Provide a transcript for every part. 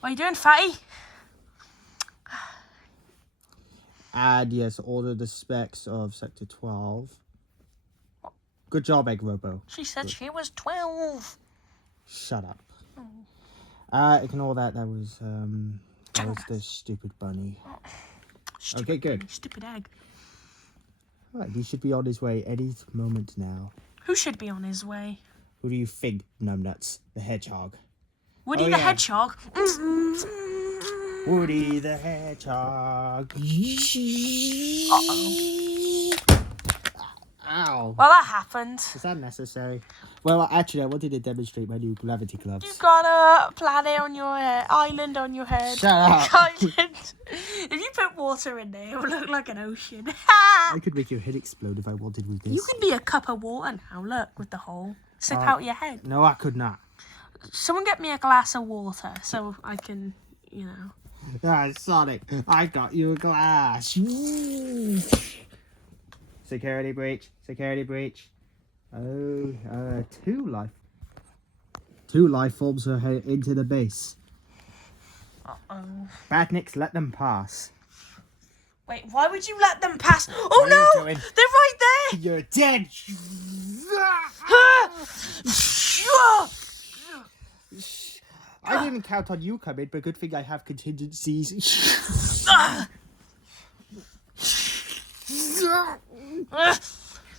What are you doing, fatty? And yes, order the specs of Sector 12. Good job, Egg Robo. She said she was 12. Shut up. Ignore that. That was the stupid bunny. Stupid, Okay, good. Stupid egg. Right, he should be on his way any moment now. Who should be on his way? Who do you think, numbnuts? The hedgehog. Woody the Hedgehog. Woody the Hedgehog. Uh-oh. Ow. Well, that happened. Is that necessary? Well, actually, I wanted to demonstrate my new gravity gloves. You got a planet on your head, island on your head. Shut up. Island. If you put water in there, it will look like an ocean. I could make your head explode if I wanted with this. You could be a cup of water now, look, with the hole. Sip out your head. No, I could not. Someone get me a glass of water so I can, you know. Ah, Sonic, I got you a glass. Security breach. Security breach. Oh, two life forms are into the base. Uh-oh. Badniks, let them pass. Wait, why would you let them pass? Oh What are you no! doing? They're right there! You're dead. I didn't count on you coming, but good thing I have contingencies.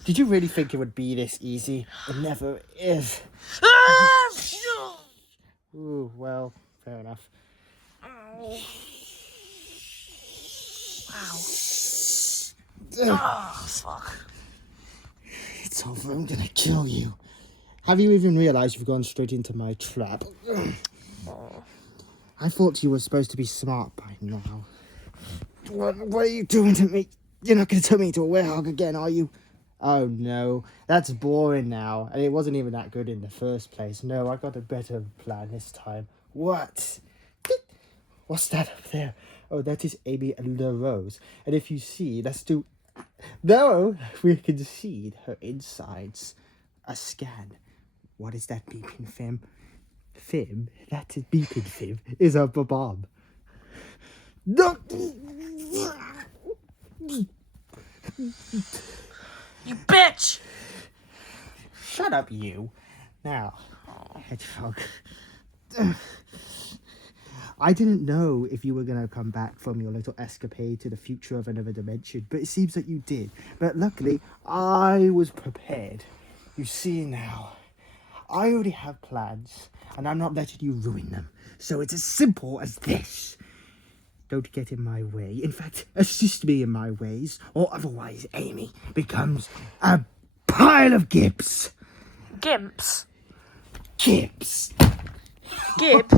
Did you really think it would be this easy? It never is. Ooh, well, fair enough. Wow. Oh, fuck. It's over. I'm gonna kill you. Have you even realised you've gone straight into my trap? I thought you were supposed to be smart by now. What are you doing to me? You're not gonna turn me into a werehog again, are you? Oh no, that's boring now. And it wasn't even that good in the first place. No, I got a better plan this time. What? What's that up there? Oh, that is Amy LaRose. And if you see, let's do... No, we can see her insides. A scan. What is that beeping Fim? Fim? That is beeping Fim. Is a bomb. No! You bitch! Shut up, you. Now, Hedgehog. I didn't know if you were going to come back from your little escapade to the future of another dimension, but it seems that you did. But luckily, I was prepared. You see now, I already have plans, and I'm not letting you ruin them. So it's as simple as this. Don't get in my way. In fact, assist me in my ways, or otherwise Amy becomes a pile of gips. Gimps. Gips. Gib.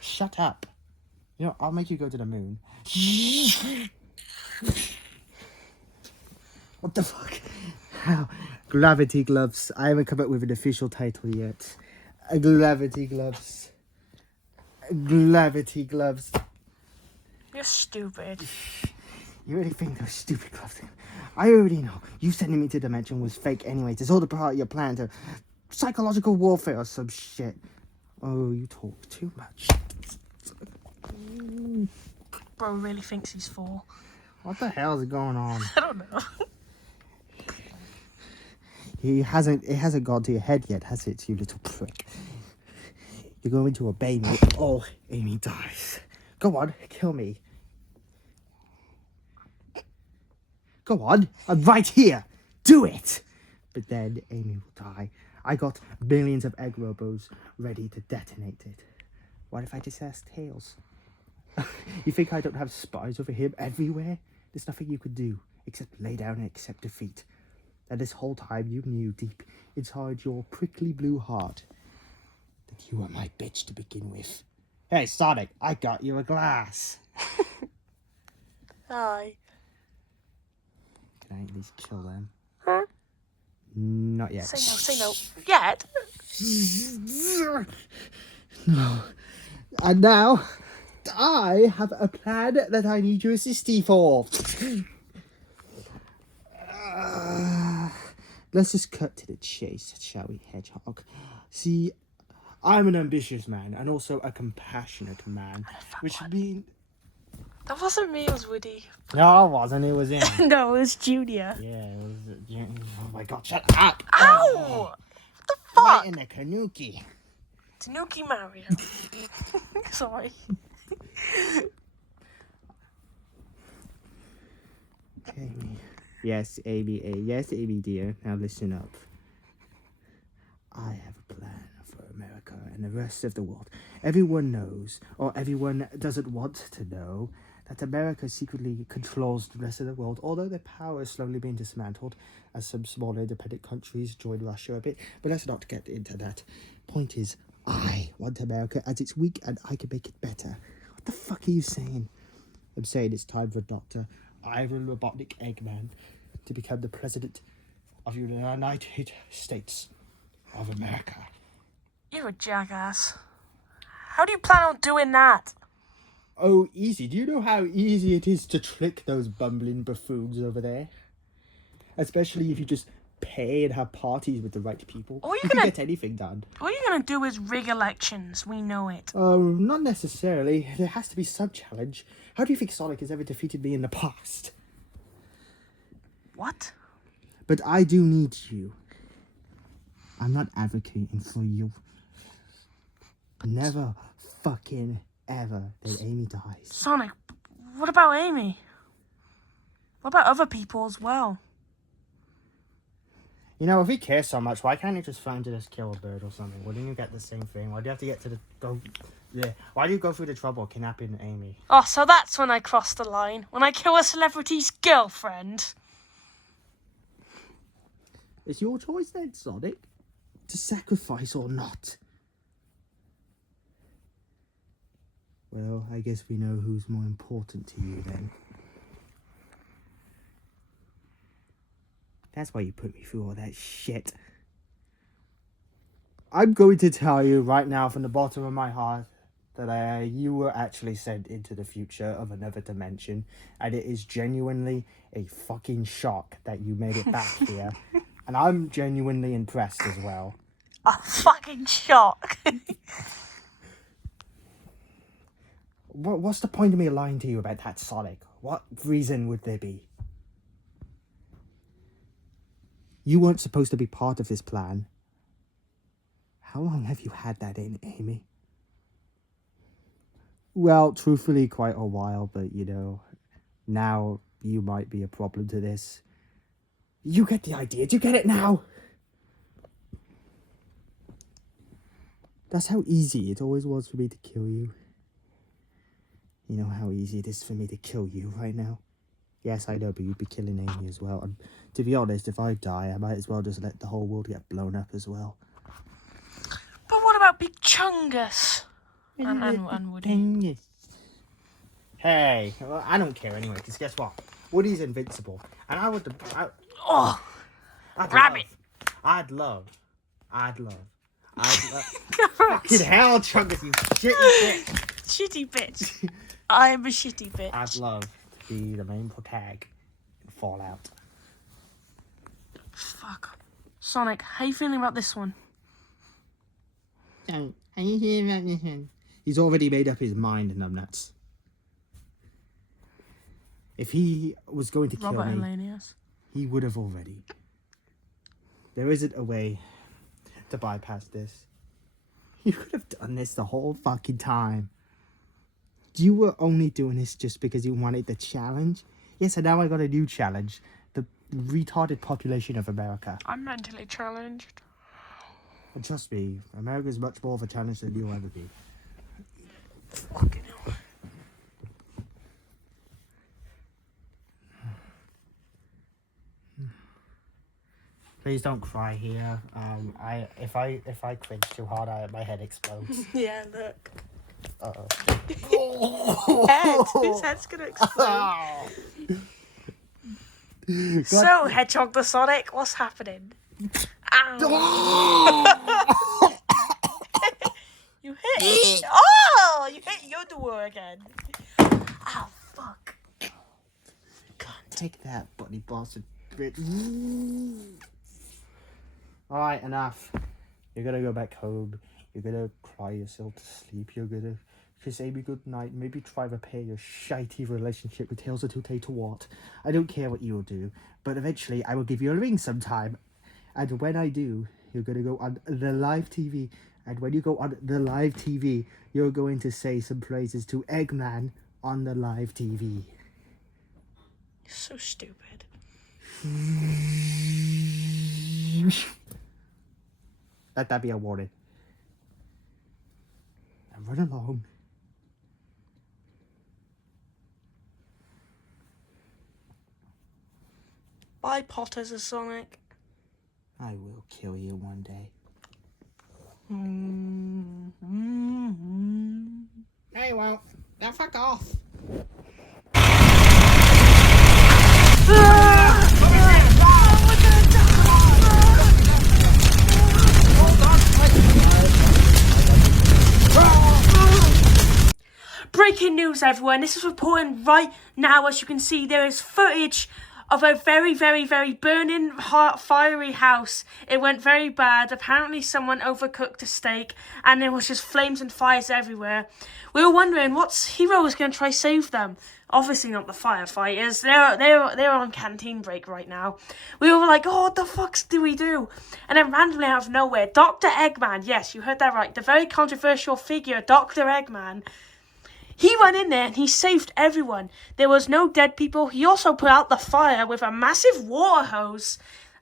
Shut up. You know, I'll make you go to the moon. What the fuck? How? Gravity gloves. I haven't come up with an official title yet. Gravity gloves. Gravity gloves. You're stupid. You really think those stupid gloves? I already know. You sending me to Dimension was fake anyways. It's all the part of your plan to psychological warfare or some shit. Oh, you talk too much. Bro really thinks he's 4. What the hell is going on? I don't know. It hasn't gone to your head yet, has it, you little prick? You're going to obey me. Oh, Amy dies. Go on, kill me. Go on, I'm right here. Do it. But then Amy will die. I got millions of egg robos ready to detonate it. What if I just ask Tails? You think I don't have spies over him everywhere? There's nothing you could do except lay down and accept defeat. And this whole time you knew deep inside your prickly blue heart that you were my bitch to begin with. Hey, Sonic, I got you a glass. Hi. Can I at least kill them? Huh? Not yet. Say no. Yet? No. And now, I have a plan that I need your assistance for. Let's just cut to the chase, shall we, Hedgehog? See, I'm an ambitious man and also a compassionate man, which means... That wasn't me, it was Woody. No, it wasn't. It was him. No, it was Junior. Yeah, it was... Oh my god, shut up! Ow! What the fuck? Right in the kanuki. Tanuki Mario. Sorry. Amy. Yes, Amy. Yes, Amy, dear. Now listen up. I have a plan for America and the rest of the world. Everyone knows, or everyone doesn't want to know, that America secretly controls the rest of the world, although their power is slowly being dismantled as some smaller independent countries join Russia a bit. But let's not get into that. Point is, I want America as it's weak and I can make it better. What the fuck are you saying? I'm saying it's time for Dr. Iron Robotnik Eggman to become the president of the United States of America. You're a jackass. How do you plan on doing that? Oh, easy. Do you know how easy it is to trick those bumbling buffoons over there? Especially if you just pay and have parties with the right people. You can get anything done. All you're gonna do is rig elections. We know it. Oh, not necessarily. There has to be some challenge. How do you think Sonic has ever defeated me in the past? What? But I do need you. I'm not advocating for you. Never fucking ever that Amy dies. Sonic, what about Amy? What about other people as well? You know, if he cares so much, why can't he just find to just kill a bird or something? Wouldn't you get the same thing? Why do you have to get to the... Why do you go through the trouble of kidnapping Amy? Oh, so that's when I cross the line. When I kill a celebrity's girlfriend. It's your choice then, Sonic. To sacrifice or not. Well, I guess we know who's more important to you then. That's why you put me through all that shit. I'm going to tell you right now from the bottom of my heart that you were actually sent into the future of another dimension. And it is genuinely a fucking shock that you made it back here. And I'm genuinely impressed as well. A fucking shock. What's the point of me lying to you about that, Sonic? What reason would there be? You weren't supposed to be part of this plan. How long have you had that in, Amy? Well, truthfully, quite a while, but you know, now you might be a problem to this. You get the idea. Do you get it now? That's how easy it always was for me to kill you. You know how easy it is for me to kill you right now? Yes, I know, but you'd be killing Amy as well. And to be honest, if I die, I might as well just let the whole world get blown up as well. But what about Big Chungus? And Woody? Hey, well, I don't care anyway, because guess what? Woody's invincible. And I would... Rabbit! I'd love... Fucking hell, Chungus, you shitty bitch! Shitty bitch. I am a shitty bitch. I'd love to be the main protag in Fallout. Fuck. Sonic, how you feeling about this one? How you feeling about this one? He's already made up his mind, numbnuts. If he was going to kill me, Hellenius. he would have already. There isn't a way to bypass this. You could have done this the whole fucking time. You were only doing this just because you wanted the challenge. Yes, and now I got a new challenge. The retarded population of America. I'm mentally challenged. And trust me, America's much more of a challenge than you'll ever be. Fucking hell. Please don't cry here. If I cringe too hard, my head explodes. Yeah, look. Uh-oh. His head's gonna explode. So, Hedgehog the Sonic, what's happening? Ow. You hit. Oh, you hit Yoduo again. Oh, fuck. God. Take that, bunny bastard bitch. Alright, enough. You're gonna go back home. You're gonna cry yourself to sleep. You're gonna kiss Amy good night. Maybe try repair your shitey relationship with Tales of Two Tay to what. I don't care what you'll do, but eventually I will give you a ring sometime. And when I do, you're gonna go on the live TV. And when you go on the live TV, you're going to say some praises to Eggman on the live TV. So stupid. Let that be a warning. And run along. Bye, Potters of Sonic. I will kill you one day. No, you won't. Now fuck off. Breaking news, everyone. This is reporting right now. As you can see, there is footage of a very, very, very burning, hot, fiery house. It went very bad. Apparently, someone overcooked a steak, and there was just flames and fires everywhere. We were wondering, what's Hero is going to try save them? Obviously not the firefighters. They're on canteen break right now. We were like, oh, what the fuck do we do? And then randomly out of nowhere, Dr. Eggman, yes, you heard that right, the very controversial figure, Dr. Eggman, he went in there and he saved everyone. There was no dead people. He also put out the fire with a massive water hose,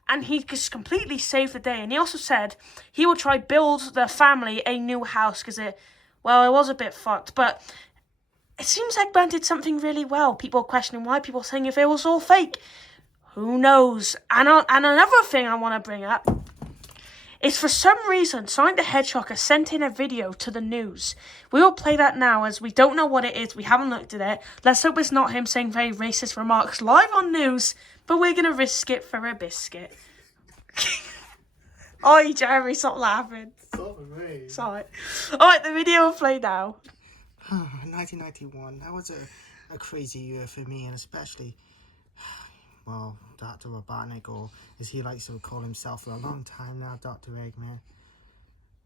and he just completely saved the day. And he also said he will try build the family a new house because it was a bit fucked. But it seems like Eggman did something really well. People questioning why, people saying if it was all fake. Who knows? And another thing I want to bring up is for some reason Sonic the Hedgehog has sent in a video to the news. We will play that now as we don't know what it is. We haven't looked at it. Let's hope it's not him saying very racist remarks live on news, but we're going to risk it for a biscuit. Oi, Jeremy, stop laughing. Sorry. Sorry. Alright, the video will play now. 1991, that was a crazy year for me, and especially, well, Dr. Robotnik, or as he likes to call himself for a long time now, Dr. Eggman.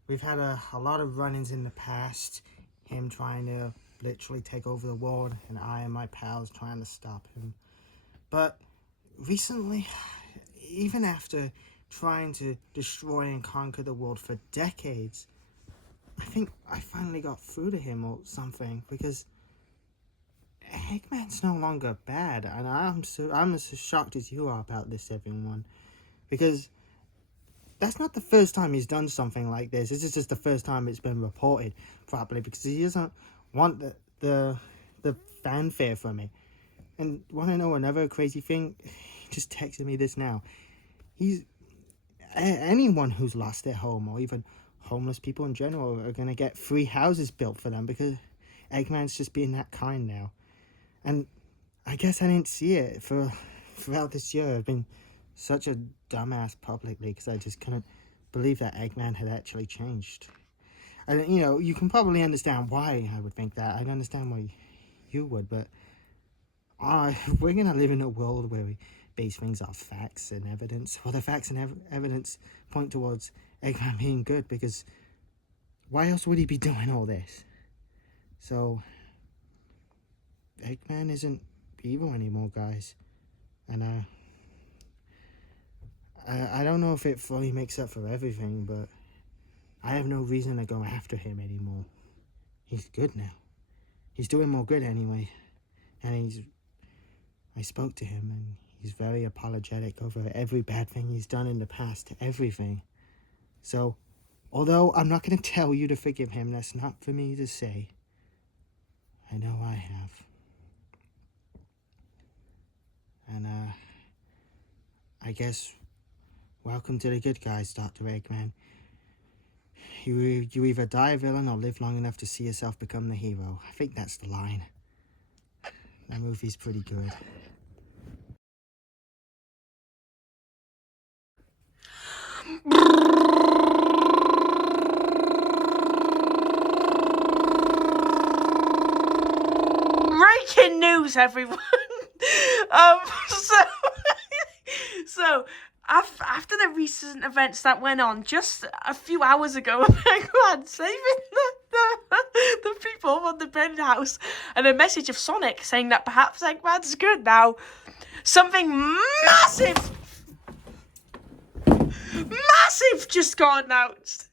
We've had a lot of run-ins in the past, him trying to literally take over the world, and I and my pals trying to stop him. But recently, even after trying to destroy and conquer the world for decades, I think I finally got through to him or something, because Eggman's no longer bad, and I'm as shocked as you are about this, everyone, because that's not the first time he's done something like this. This is just the first time it's been reported properly, because he doesn't want the fanfare from it. And want to know another crazy thing? He just texted me this now. Anyone who's lost their home, or even homeless people in general, are going to get free houses built for them, because Eggman's just being that kind now. And I guess I didn't see it throughout this year. I've been such a dumbass publicly, because I just couldn't believe that Eggman had actually changed. And, you know, you can probably understand why I would think that. I understand why you would, but we're going to live in a world where we base things off facts and evidence. Well, the facts and evidence point towards Eggman being good, because why else would he be doing all this? So Eggman isn't evil anymore, guys. And I don't know if it fully makes up for everything, but I have no reason to go after him anymore. He's good now. He's doing more good anyway. And I spoke to him, and he's very apologetic over every bad thing he's done in the past, everything. So, although I'm not going to tell you to forgive him, that's not for me to say. I know I have. And, I guess, welcome to the good guys, Dr. Eggman. You either die a villain or live long enough to see yourself become the hero. I think that's the line. That movie's pretty good. Breaking news, everyone. So after the recent events that went on just a few hours ago of Eggman saving the people on the burning house, and a message of Sonic saying that perhaps Eggman's good now. Something massive just got announced.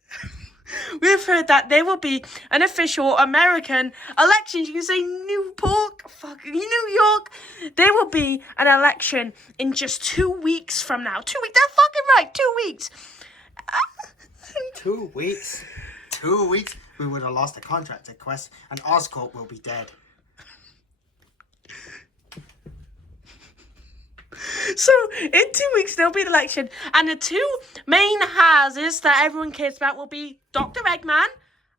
We've heard that there will be an official American election. You can say New York. There will be an election in just 2 weeks from now. 2 weeks. That's fucking right. 2 weeks. 2 weeks? 2 weeks? We would have lost the contract at Quest, and Oscorp will be dead. So, in 2 weeks, there'll be an election. And the two main houses that everyone cares about will be Dr. Eggman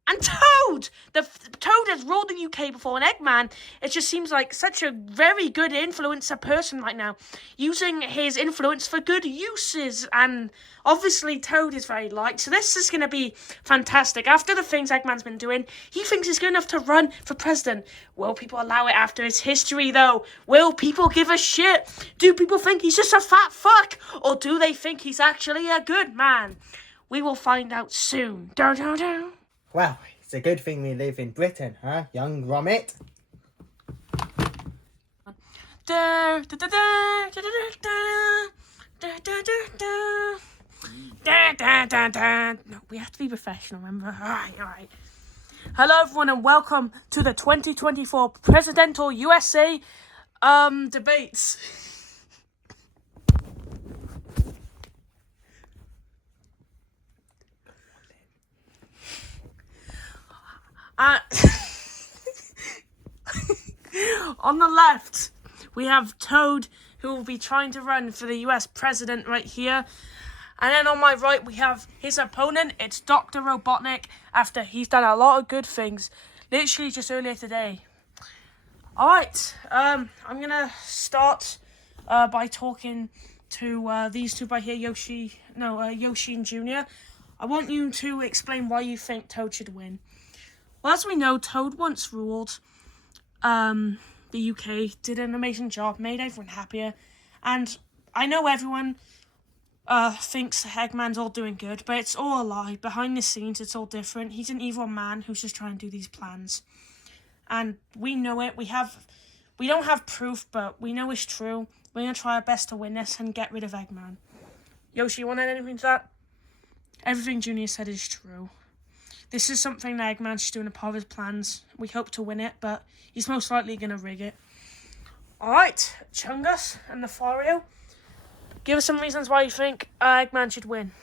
and Toad. Toad has ruled the UK before, and Eggman, it just seems like such a very good influencer person right now, using his influence for good uses. And obviously, Toad is very liked, so this is going to be fantastic. After the things Eggman's been doing, he thinks he's good enough to run for president. Will people allow it after his history, though? Will people give a shit? Do people think he's just a fat fuck? Or do they think he's actually a good man? We will find out soon. Dun, dun, dun. Well, it's a good thing we live in Britain, huh, young Gromit? No, we have to be professional, remember? Alright. Hello, everyone, and welcome to the 2024 Presidential USA debates. On the left, we have Toad, who will be trying to run for the US president right here. And then on my right, we have his opponent. It's Dr. Robotnik, after he's done a lot of good things, literally just earlier today. Alright, I'm going to start by talking to these two by here, Yoshi and Junior. I want you to explain why you think Toad should win. Well, as we know, Toad once ruled the UK, did an amazing job, made everyone happier, and I know everyone thinks Eggman's all doing good, but it's all a lie. Behind the scenes, it's all different. He's an evil man who's just trying to do these plans, and we know it. We don't have proof, but we know it's true. We're going to try our best to win this and get rid of Eggman. Yoshi, you want to add anything to that? Everything Junior said is true. This is something that Eggman's just doing a part of his plans. We hope to win it, but he's most likely going to rig it. Alright, Chungus and Nefario, give us some reasons why you think Eggman should win.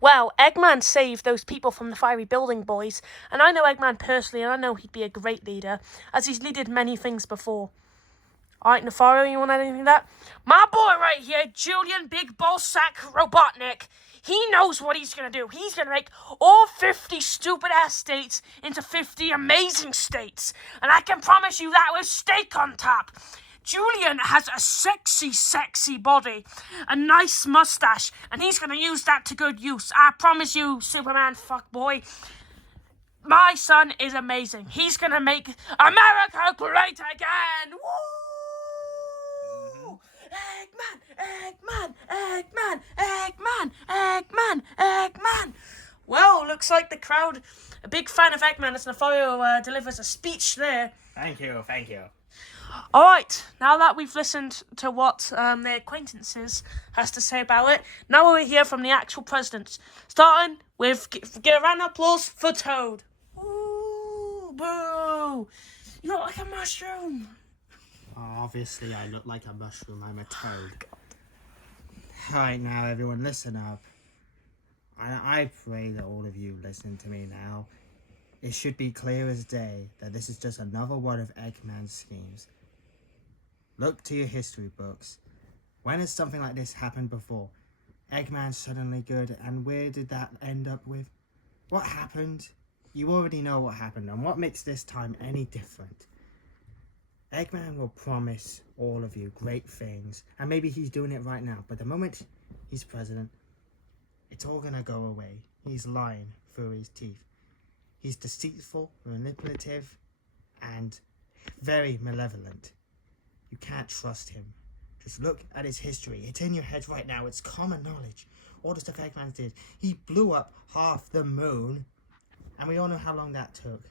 Well, Eggman saved those people from the fiery building boys, and I know Eggman personally, and I know he'd be a great leader, as he's leaded many things before. Alright, Nefario, you want to add anything to that? My boy right here, Julian Big Ballsack Robotnik, he knows what he's going to do. He's going to make all 50 stupid-ass states into 50 amazing states. And I can promise you that with steak on top. Julian has a sexy body, a nice mustache, and he's going to use that to good use. I promise you, Superman fuckboy. My son is amazing. He's going to make America great again. Woo! Eggman. Well, looks like the crowd, a big fan of Eggman, as Nefario delivers a speech there. Thank you. Alright, now that we've listened to what their acquaintances has to say about it, now we'll hear from the actual presidents. Starting with, give a round of applause for Toad. Ooh, boo! You look like a mushroom. Obviously, I look like a mushroom. I'm a toad. Alright, now everyone, listen up. I pray that all of you listen to me now. It should be clear as day that this is just another one of Eggman's schemes. Look to your history books. When has something like this happened before? Eggman's suddenly good, and where did that end up with? What happened? You already know what happened, and what makes this time any different? Eggman will promise all of you great things, and maybe he's doing it right now, but the moment he's president, it's all gonna go away. He's lying through his teeth. He's deceitful, manipulative, and very malevolent. You can't trust him. Just look at his history. It's in your head right now. It's common knowledge. All the stuff Eggman did. He blew up half the moon. And we all know how long that took.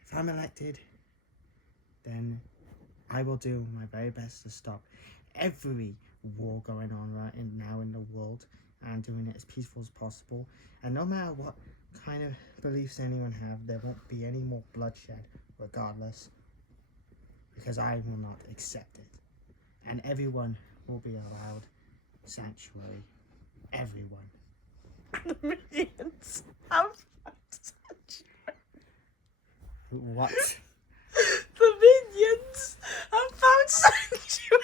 If I'm elected, then I will do my very best to stop every war going on right now in the world. And doing it as peaceful as possible. And no matter what kind of beliefs anyone have, there won't be any more bloodshed regardless. Because I will not accept it. And everyone will be allowed sanctuary. Everyone. The minions have sanctuary. What? The minions have found sanctuary.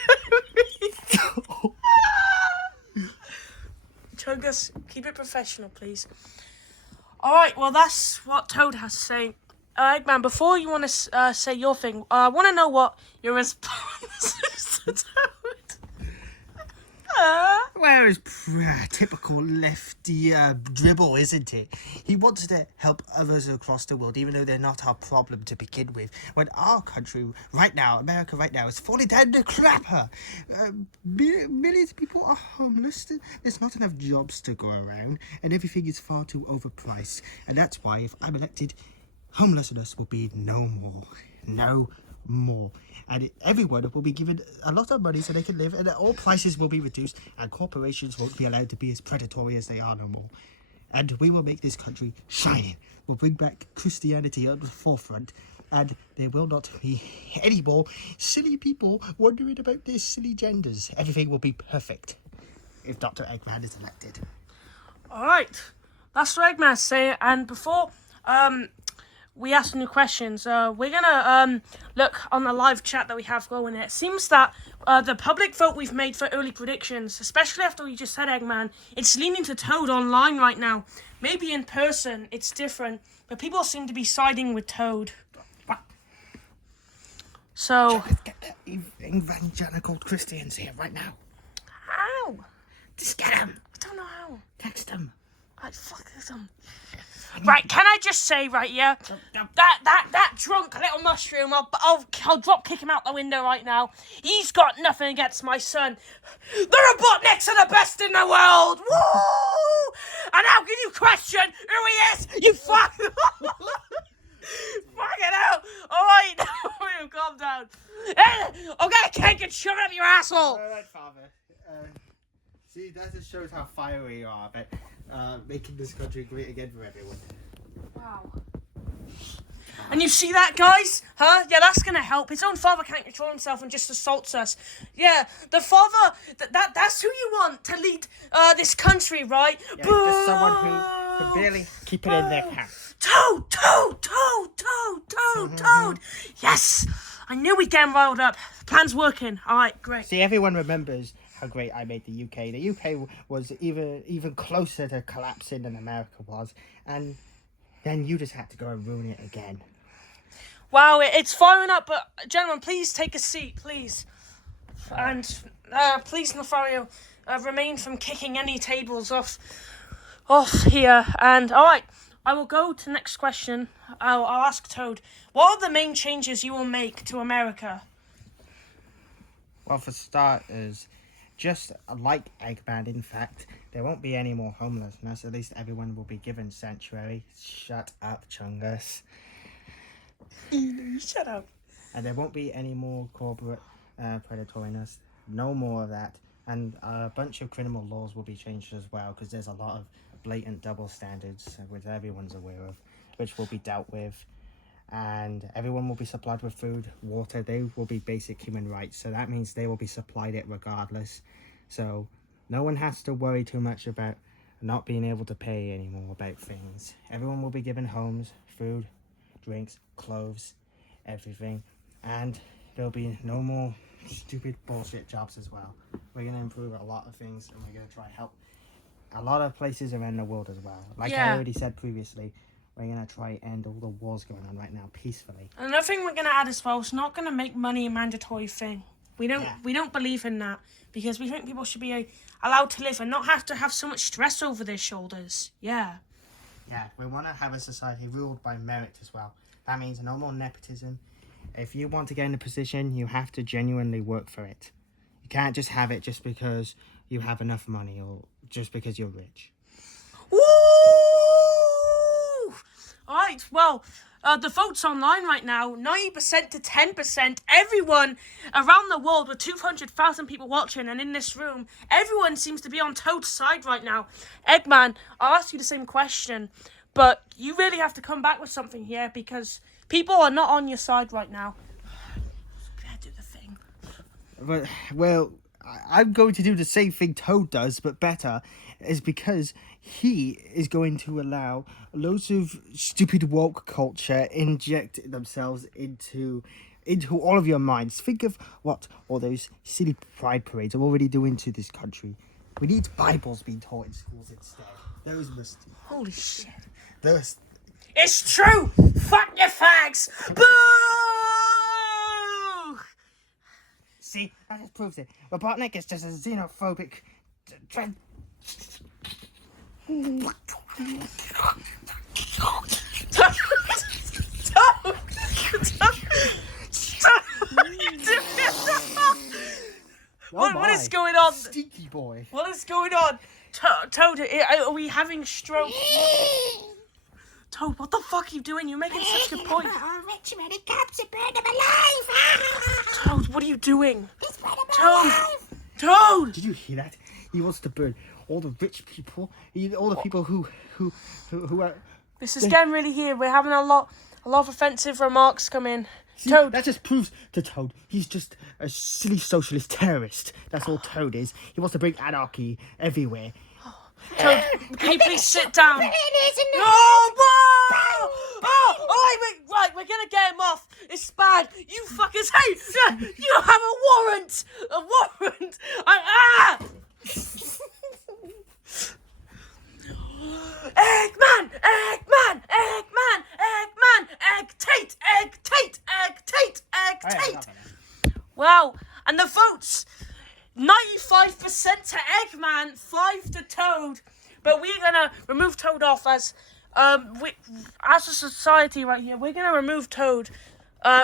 Chungus, keep it professional, please. Alright, well, that's what Toad has to say. Eggman, before you want to say your thing, I want to know what your response is to Toad. Where is typical lefty dribble, isn't it? He wants to help others across the world, even though they're not our problem to begin with. When our country right now, America right now, is falling down the crapper. Millions of people are homeless. There's not enough jobs to go around, and everything is far too overpriced. And that's why, if I'm elected, homelessness will be no more. No more. And everyone will be given a lot of money so they can live, and all prices will be reduced, and corporations won't be allowed to be as predatory as they are no more. And we will make this country shining. We'll bring back Christianity on the forefront, and there will not be any more silly people wondering about their silly genders. Everything will be perfect if Dr. Eggman is elected. Alright, that's what Eggman say. And before we ask new questions, we're gonna look on the live chat that we have going. It seems that the public vote we've made for early predictions, especially after we just said Eggman, it's leaning to Toad online right now. Maybe in person it's different, but people seem to be siding with Toad. So Get the evangelical Christians here right now. how? Just get them. I don't know how. Text them. I fuck them. Right, can I just say right here, that drunk little mushroom, I'll drop kick him out the window right now. He's got nothing against my son. The Robotniks are the best in the world. Woo! And how can you question who he is? You fuck. Fuck it out. All right, calm down. I'll get a cake and shove it up your asshole. All right, Father. See, that just shows how fiery you are, but making this country great again for everyone. Wow. And you see that, guys? Huh? Yeah, that's gonna help. His own father can't control himself and just assaults us. Yeah, the father, that's who you want to lead this country, right? Yeah, just someone who can barely keep it in their house. Toad! Yes! I knew we'd get him riled up. The plan's working. Alright, great. See, everyone remembers how great I made the UK. The UK was even closer to collapsing than America was. And then you just had to go and ruin it again. Wow, it's firing up, but gentlemen, please take a seat, please. And please, Nefario, remain from kicking any tables off here. And alright, I will go to the next question. I'll ask Toad, what are the main changes you will make to America? Well, for starters, just like Eggman, in fact, there won't be any more homelessness. At least everyone will be given sanctuary. Shut up, Chungus. Shut up. And there won't be any more corporate predatoriness. No more of that. And a bunch of criminal laws will be changed as well, because there's a lot of blatant double standards, which everyone's aware of, which will be dealt with. And everyone will be supplied with food, water. They will be basic human rights, so that means they will be supplied it regardless. So no one has to worry too much about not being able to pay anymore about things. Everyone will be given homes, food, drinks, clothes, everything. And there'll be no more stupid bullshit jobs as well. We're going to improve a lot of things, and we're going to try help a lot of places around the world as well. Like I already said previously, we're going to try and end all the wars going on right now peacefully. Another thing we're going to add as well is not going to make money a mandatory thing. We don't believe in that, because we think people should be allowed to live and not have to have so much stress over their shoulders. Yeah, we want to have a society ruled by merit as well. That means no more nepotism, If you want to get in a position, you have to genuinely work for it. You can't just have it just because you have enough money or just because you're rich. Woo! All right, well, the vote's online right now, 90% to 10%. Everyone around the world with 200,000 people watching and in this room, everyone seems to be on Toad's side right now. Eggman, I'll ask you the same question, but you really have to come back with something here because people are not on your side right now. Do the thing. But, well, I'm going to do the same thing Toad does, but better, is because he is going to allow loads of stupid woke culture inject themselves into all of your minds. Think of what all those silly pride parades are already doing to this country. We need Bibles being taught in schools instead. Those must... Holy shit. Those... It's true! Fuck your fags! Boo! See, that just proves it. Robotnik is just a xenophobic... What is going on? Stinky boy. What is going on? Toad, are we having stroke? Toad, what the fuck are you doing? You're making such a good point. Rich men and cops and burn them alive. Toad, what are you doing? Let's burn them Toad! alive. Toad! Did you hear that? He wants to burn all the rich people, all the people who are... This is getting really here. We're having a lot of offensive remarks come in. See, Toad. that just proves to Toad he's just a silly socialist terrorist. That's all Toad is. He wants to bring anarchy everywhere. Toad, can you please sit down? It isn't. Oh, whoa! Oh, right, we're gonna get him off. It's bad. You fuckers, hey, you have a warrant. A warrant. Eggman, Eggman, Eggman, Eggman, Egg Tate, Egg Tate, Egg Tate, Egg Tate. Wow, and the votes, 95% to Eggman, 5 to Toad. But we're gonna remove Toad off as a society right here. We're gonna remove Toad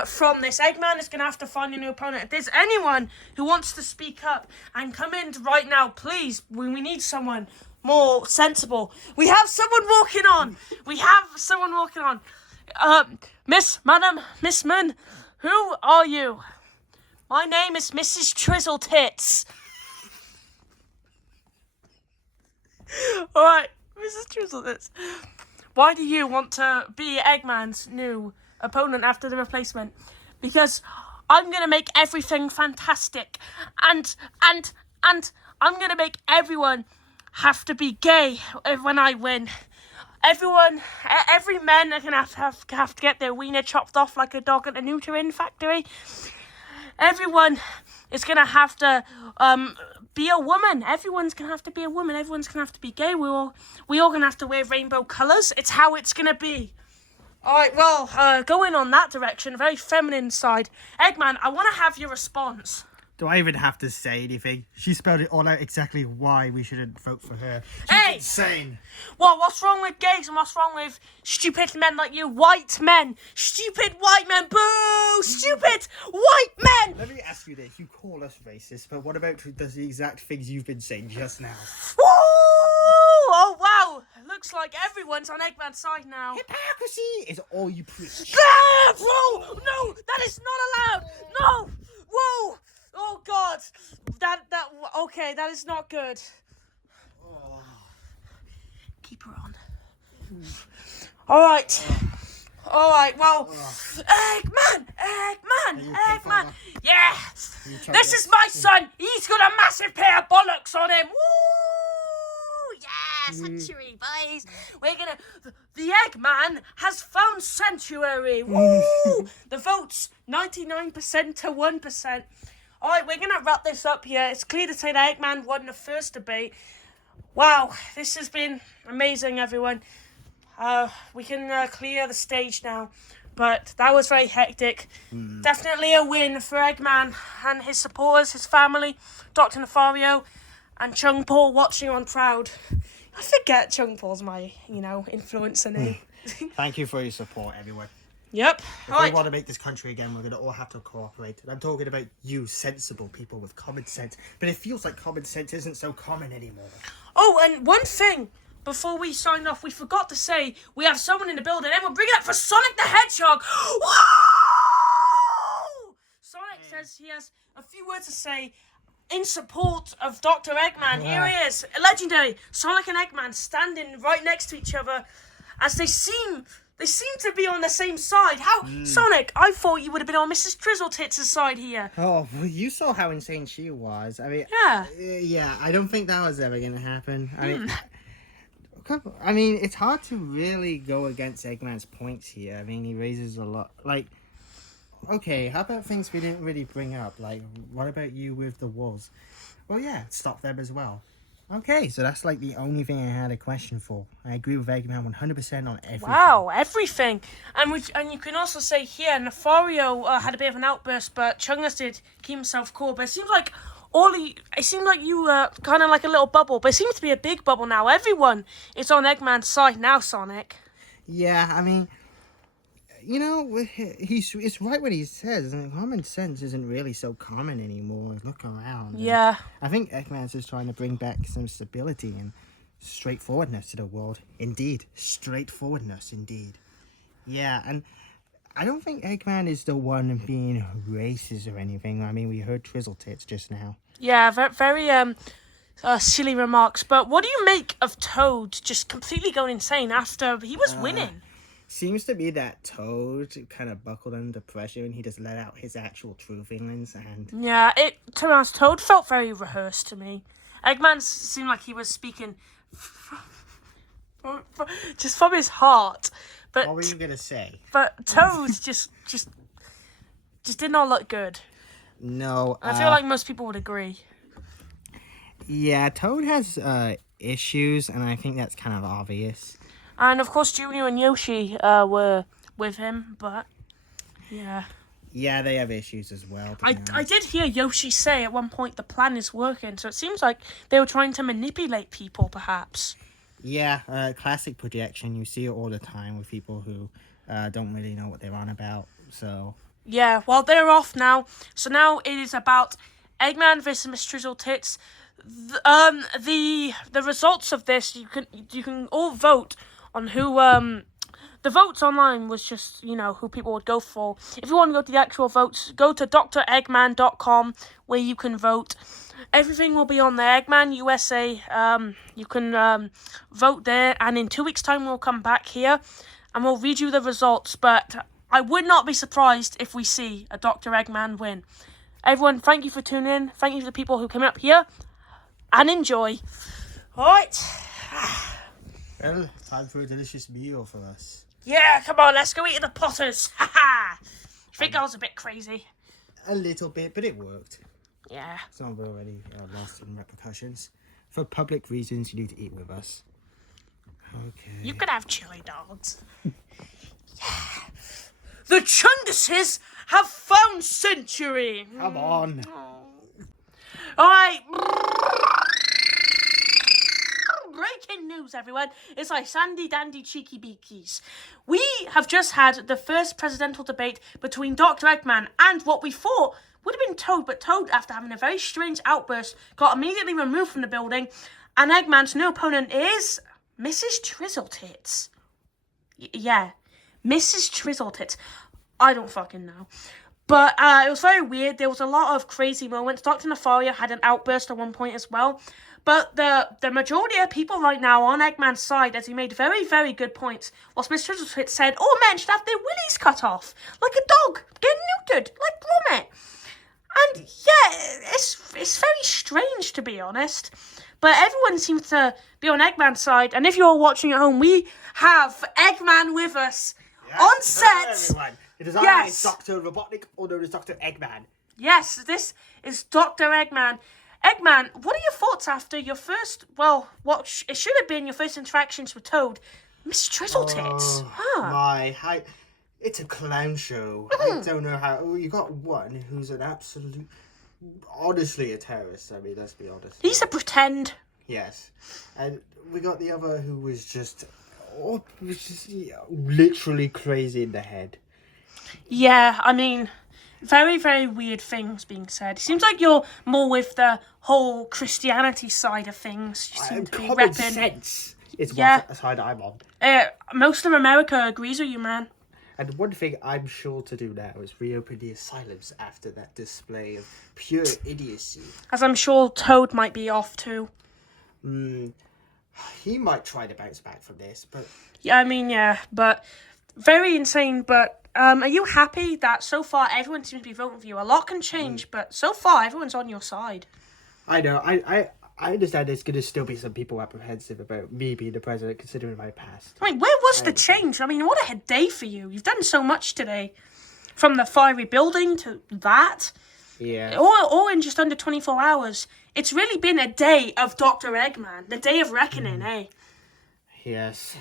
from this. Eggman is gonna have to find a new opponent. If there's anyone who wants to speak up and come in right now, please. We need someone more sensible. We have someone walking on. Madam, Miss Moon, who are you? My name is Mrs. Trizzle Tits. Alright, Mrs. Trizzle Tits. Why do you want to be Eggman's new opponent after the replacement? Because I'm going to make everything fantastic. And I'm going to make everyone have to be gay when I win. Every man are going to have to get their wiener chopped off like a dog at a neutering factory. Everyone is going to have to be a woman. Everyone's going to have to be a woman. Everyone's going to have to be gay. We all going to have to wear rainbow colours. It's how it's going to be. All right, well, going on that direction, very feminine side. Eggman, I want to have your response. Do I even have to say anything? She spelled it all out exactly why we shouldn't vote for her. She's Hey! insane. Well, what's wrong with gays and what's wrong with stupid men like you? White men. Stupid white men. Boo! Stupid white men! Let me ask you this. You call us racist, but what about the exact things you've been saying just now? Woo! Oh, wow. Looks like everyone's on Eggman's side now. Hypocrisy is all you preach. Whoa! No! That is not allowed! No! Whoa! Oh, God. Okay, that is not good. Keep her on. All right, well, Eggman! Yeah! This is my son! He's got a massive pair of bollocks on him! Woo! Yeah, sanctuary, boys! The Eggman has found sanctuary! Woo! The vote's 99% to 1%. All right, we're going to wrap this up here. It's clear to say that Eggman won the first debate. Wow, this has been amazing, everyone. We can clear the stage now. But that was very hectic. Definitely a win for Eggman and his supporters, his family, Dr. Nefario, and Chung Paul watching on Proud. I forget Chung Paul's my, influencer name. Thank you for your support, everyone. Yep. If Right. we want to make this country again, we're going to all have to cooperate. And I'm talking about you, sensible people with common sense. But it feels like common sense isn't so common anymore. Oh, and one thing before we sign off, we forgot to say we have someone in the building. Everyone, bring it up for Sonic the Hedgehog. Whoa! Sonic says he has a few words to say in support of Dr. Eggman. Here he is, legendary Sonic and Eggman standing right next to each other, as they seem to be on the same side. How, Sonic? I thought you would have been on Mrs. Trizzletits' side here. Oh, well, you saw how insane she was. I mean, Yeah. I don't think that was ever going to happen. I mean, it's hard to really go against Eggman's points here. I mean, he raises a lot. Like, okay, how about things we didn't really bring up? Like, what about you with the wolves? Well, yeah, stop them as well. Okay, so that's like the only thing I had a question for. I agree with Eggman 100% on everything. Wow, everything. And you can also say here, Nefario had a bit of an outburst, but Chungus did keep himself cool. But it seems like you were kind of like a little bubble, but it seems to be a big bubble now. Everyone is on Eggman's side now, Sonic. Yeah, I mean, you know, it's right what he says. And common sense isn't really so common anymore. Look around. Yeah. I think Eggman's just trying to bring back some stability and straightforwardness to the world. Indeed. Straightforwardness, indeed. Yeah, and I don't think Eggman is the one being racist or anything. I mean, we heard Trizzletits just now. Yeah, very silly remarks. But what do you make of Toad just completely going insane after he was winning? Seems to be that Toad kind of buckled under pressure and he just let out his actual true feelings. And Yeah, to be honest, Toad felt very rehearsed to me. Eggman seemed like he was speaking just from his heart. But what were you gonna say? But Toad just did not look good. No, I feel like most people would agree. Yeah, Toad has issues, and I think that's kind of obvious. And of course, Junior and Yoshi were with him, but yeah. Yeah, they have issues as well. I did hear Yoshi say at one point the plan is working, so it seems like they were trying to manipulate people, perhaps. Yeah, classic projection. You see it all the time with people who don't really know what they're on about. So yeah, well, they're off now. So now it is about Eggman versus Miss Trizzletits. The results of this, you can all vote on who the votes online was just, who people would go for. If you want to go to the actual votes, go to dreggman.com where you can vote. Everything will be on there. Eggman USA. You can vote there, and in 2 weeks' time we'll come back here and we'll read you the results. But I would not be surprised if we see a Dr. Eggman win. Everyone, thank you for tuning in. Thank you to the people who came up here, and enjoy. All right. Well, time for a delicious meal for us. Yeah, come on, let's go eat at the Potters. Ha ha! You think I was a bit crazy? A little bit, but it worked. Yeah. It's not really lasting repercussions. For public reasons, you need to eat with us. Okay. You could have chili dogs. Yeah. The Chunguses have found Century. Come on. All right. Breaking news, everyone. It's like Sandy Dandy Cheeky Beakies. We have just had the first presidential debate between Dr. Eggman and what we thought would have been Toad, but Toad, after having a very strange outburst, got immediately removed from the building, and Eggman's new opponent is Mrs. Trizzletits. Yeah, Mrs. Trizzletits. I don't fucking know. But it was very weird. There was a lot of crazy moments. Dr. Nefario had an outburst at one point as well. But the majority of people right now are on Eggman's side, as he made very, very good points. Whilst Mr. Trizzletits said, all men should have their willies cut off, like a dog, getting neutered, like Gromit. And yeah, it's very strange, to be honest. But everyone seems to be on Eggman's side. And if you're watching at home, we have Eggman with us on set. Hello, everyone. It is I, Dr. Robotnik, or known as Dr. Eggman. Yes, this is Dr. Eggman. Eggman, what are your thoughts after your first, it should have been your first interactions with Toad, Miss Trizzletits? It's a clown show. I don't know how. You got one who's an absolute, honestly, a terrorist. I mean, let's be honest. He's a pretend. Yes, and we got the other who was just literally crazy in the head. Yeah, I mean, very, very weird things being said. It seems like you're more with the whole Christianity side of things. You seem to be Common repping. sense is Yeah. what side I'm on. Most of America agrees with you, man. And one thing I'm sure to do now is reopen the asylums after that display of pure idiocy. As I'm sure Toad might be off too. He might try to bounce back from this, but Yeah, I mean, yeah, but very insane. But are you happy that so far everyone seems to be voting for you? A lot can change, but so far everyone's on your side. I know, I understand there's going to still be some people apprehensive about me being the president considering my past. I mean, where was the change? I mean, what a day for you. You've done so much today. From the fiery building to that. Yeah. All in just under 24 hours. It's really been a day of Dr. Eggman. The day of reckoning, eh? Yes.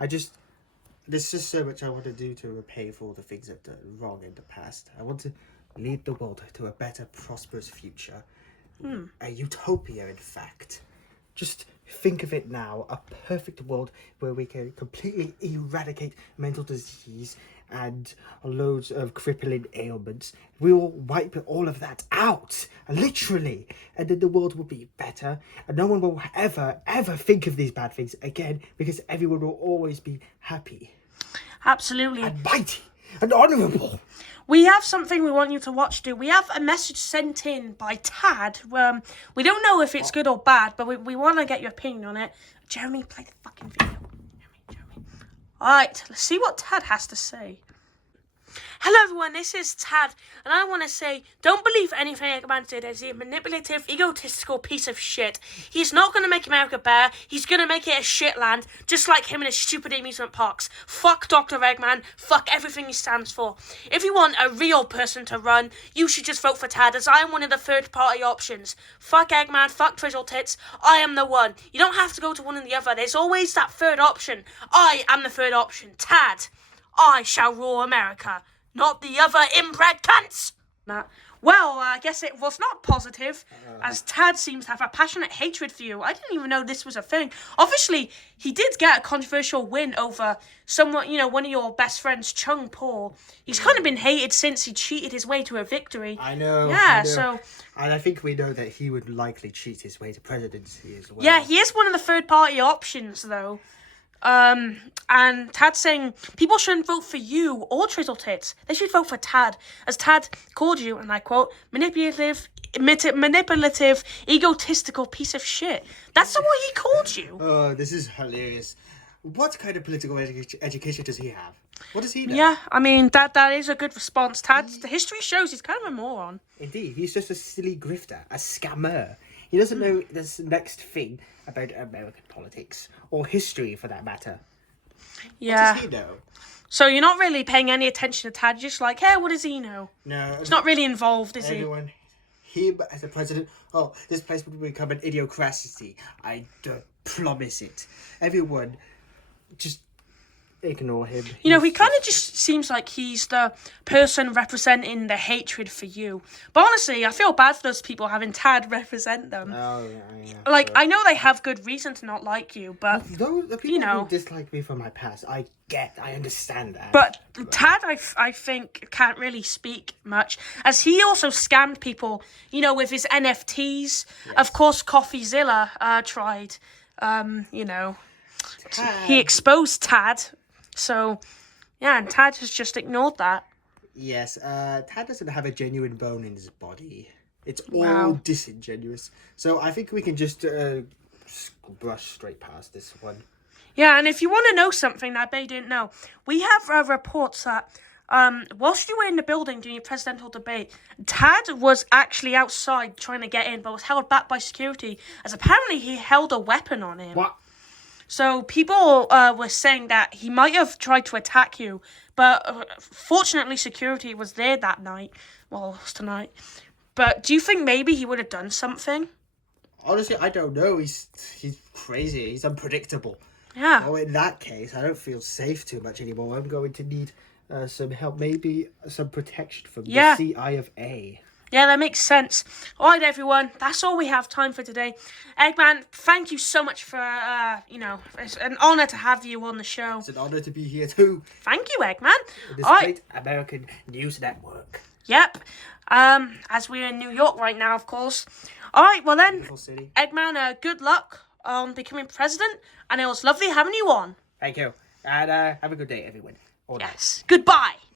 There's just so much I want to do to repay for all the things I've done wrong in the past. I want to lead the world to a better, prosperous future. A utopia, in fact. Just think of it now, a perfect world where we can completely eradicate mental disease and loads of crippling ailments. We will wipe all of that out, literally, and then the world will be better, and no one will ever think of these bad things again, because everyone will always be happy Absolutely. and mighty and honourable. We have something we want you to watch, too. We have a message sent in by Tad. We don't know if it's good or bad, but we want to get your opinion on it. Jeremy, play the fucking video. Jeremy. Alright, let's see what Tad has to say. Hello everyone, this is Tad, and I want to say, don't believe anything Eggman did as a manipulative, egotistical piece of shit. He's not going to make America better, he's going to make it a shit land, just like him and his stupid amusement parks. Fuck Dr. Eggman, fuck everything he stands for. If you want a real person to run, you should just vote for Tad, as I am one of the third party options. Fuck Eggman, fuck Trizzle Tits, I am the one. You don't have to go to one or the other, there's always that third option. I am the third option, Tad. I shall rule America. Not the other inbred cunts! Well, I guess it was not positive, as Tad seems to have a passionate hatred for you. I didn't even know this was a thing. Obviously, he did get a controversial win over someone, one of your best friends, Chung Paul. He's kind of been hated since he cheated his way to a victory. I know. Yeah, I know. so... And I think we know that he would likely cheat his way to presidency as well. Yeah, he is one of the third-party options, though. And Tad saying people shouldn't vote for you or Trizzle Tits. They should vote for Tad, as Tad called you, and I quote, manipulative, egotistical piece of shit. That's not what he called you. Oh, this is hilarious. What kind of political education does he have? What does he know? Yeah, I mean, that is a good response. The history shows he's kind of a moron. Indeed, he's just a silly grifter, a scammer. He doesn't know this next thing about American politics, or history for that matter. Yeah. What does he know? So you're not really paying any attention to Tad, just like, hey, what does he know? No. He's not really involved, is Everyone, him as a president, this place would become an idiocracy. I promise it. Everyone, just ignore him. He kind of just seems like he's the person representing the hatred for you. But honestly, I feel bad for those people having Tad represent them. Oh, yeah. I know they have good reason to not like you, but... The people who dislike me from my past, I understand that. But Tad, I think, can't really speak much, as he also scammed people, with his NFTs. Yes. Of course, CoffeeZilla tried, he exposed Tad. So, yeah, and Tad has just ignored that. Yes, Tad doesn't have a genuine bone in his body. It's all disingenuous. So I think we can just brush straight past this one. Yeah, and if you want to know something that they didn't know, we have reports that whilst you were in the building during your presidential debate, Tad was actually outside trying to get in, but was held back by security, as apparently he held a weapon on him. What? So people were saying that he might have tried to attack you, but fortunately security was there that night. Well, it was tonight. But do you think maybe he would have done something? Honestly, I don't know. He's crazy. He's unpredictable. Yeah. Oh, in that case, I don't feel safe too much anymore. I'm going to need some help, maybe some protection from the CI of A. Yeah, that makes sense. All right, everyone, that's all we have time for today. Eggman, thank you so much for, it's an honour to have you on the show. It's an honour to be here too. Thank you, Eggman. This All right. great American news network. Yep. As we're in New York right now, of course. All right, well then, Beautiful city. Eggman, good luck on becoming president, and it was lovely having you on. Thank you. And have a good day, everyone. Yes. Goodbye.